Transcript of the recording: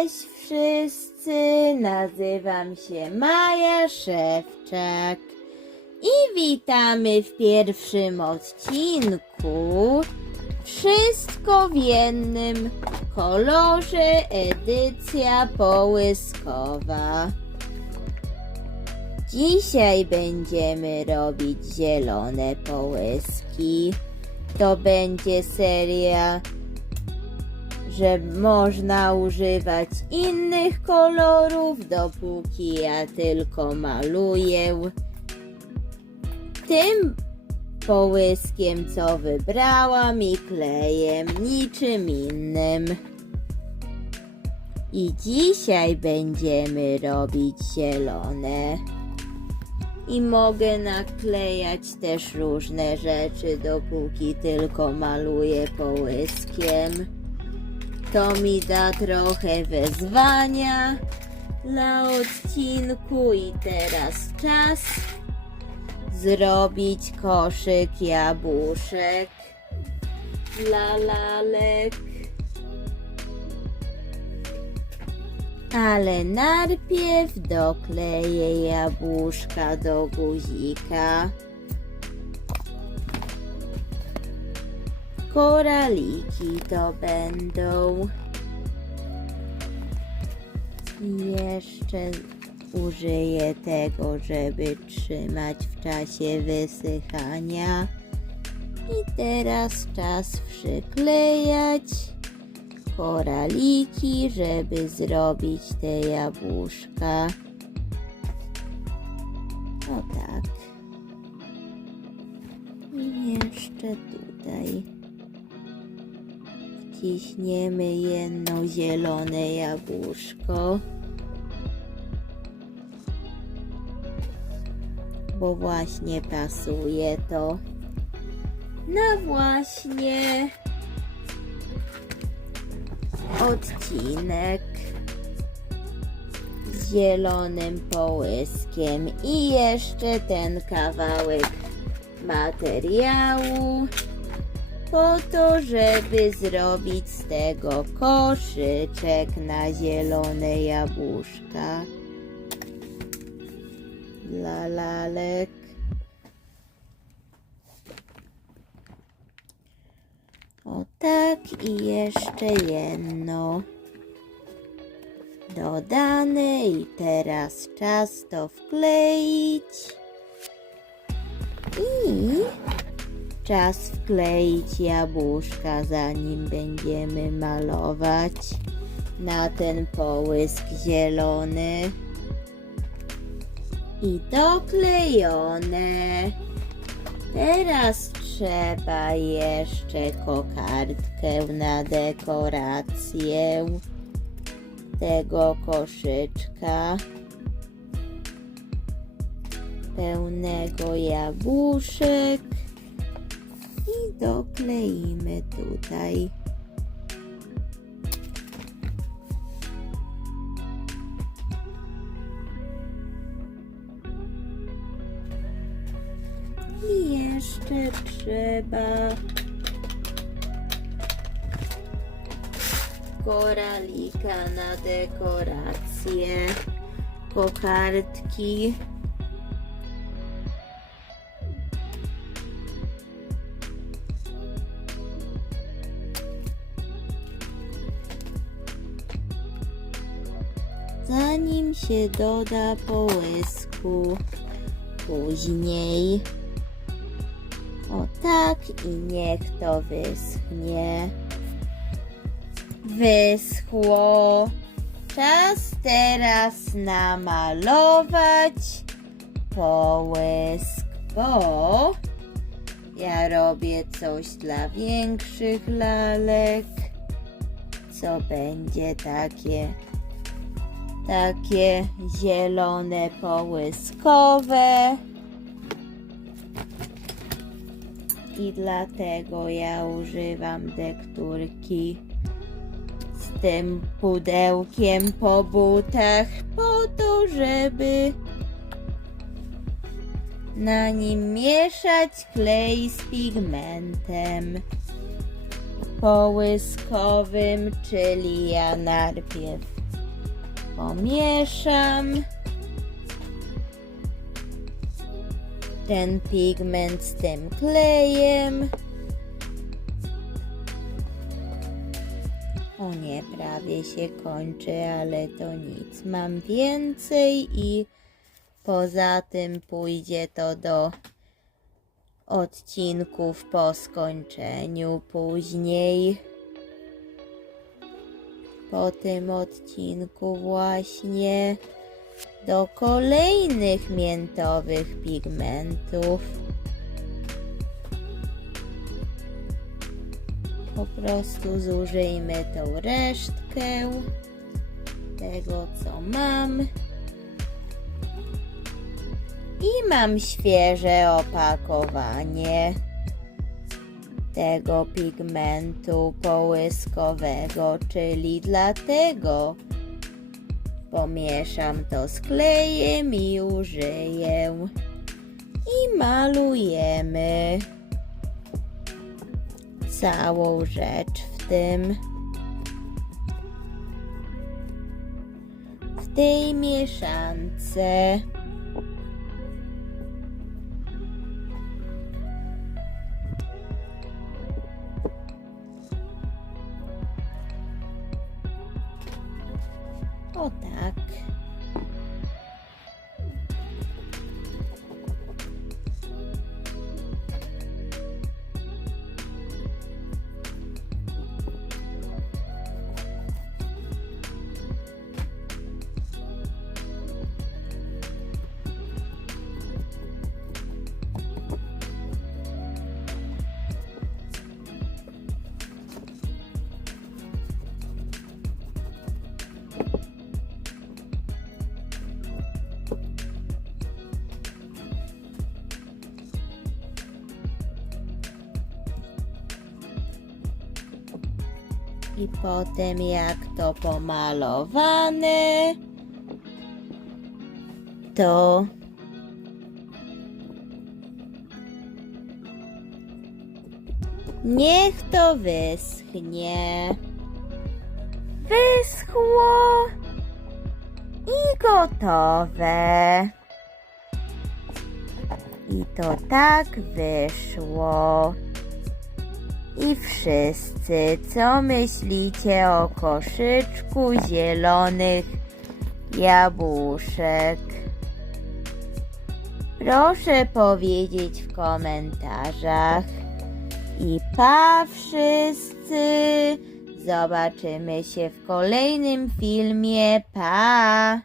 Cześć wszyscy, nazywam się Maja Szewczak i witamy w pierwszym odcinku Wszystko w jednym kolorze edycja połyskowa. Dzisiaj będziemy robić zielone połyski. To będzie seria że można używać innych kolorów, dopóki ja tylko maluję. Tym połyskiem, co wybrałam i klejem, niczym innym. I dzisiaj będziemy robić zielone. I mogę naklejać też różne rzeczy, dopóki tylko maluję połyskiem. To mi da trochę wyzwania dla odcinku i teraz czas zrobić koszyk jabłuszek dla lalek. Ale najpierw dokleję jabłuszka do guzika. Koraliki to będą. Jeszcze użyję tego, żeby trzymać w czasie wysychania. I teraz czas przyklejać koraliki, żeby zrobić te jabłuszka. O tak. I jeszcze tutaj wciśniemy jedno zielone jabłuszko. Bo właśnie pasuje to. No właśnie. Odcinek z zielonym połyskiem i jeszcze ten kawałek materiału po to, żeby zrobić z tego koszyczek na zielone jabłuszka. Dla lalek. O tak i jeszcze jedno. Dodane i teraz czas to wkleić. Czas wkleić jabłuszka, zanim będziemy malować na ten połysk zielony. I doklejone. Teraz trzeba jeszcze kokardkę na dekorację tego koszyczka pełnego jabłuszek i dokleimy tutaj. I jeszcze trzeba koralika na dekorację, kokardki. Zanim się doda połysku później. O tak i niech to wyschnie. Wyschło. Czas teraz namalować połysk, bo ja robię coś dla większych lalek, co będzie takie takie zielone połyskowe. I dlatego ja używam dekturki z tym pudełkiem po butach, po to, żeby na nim mieszać klej z pigmentem. połyskowym, czyli ja najpierw pomieszam ten pigment z tym klejem. O nie, prawie się kończy, ale to nic. Mam więcej i poza tym pójdzie to do odcinków po skończeniu później. Po tym odcinku właśnie do kolejnych miętowych pigmentów. Po prostu zużyjmy tą resztkę tego, co mam. I mam świeże opakowanie tego pigmentu połyskowego, czyli dlatego pomieszam to z klejem i użyję. I malujemy całą rzecz w tym. W tej mieszance. O I potem jak to pomalowane, to niech to wyschnie. Wyschło i gotowe. I to tak wyszło. I wszyscy, co myślicie o koszyczku zielonych jabłuszek? Proszę powiedzieć w komentarzach. I pa wszyscy! Zobaczymy się w kolejnym filmie. Pa!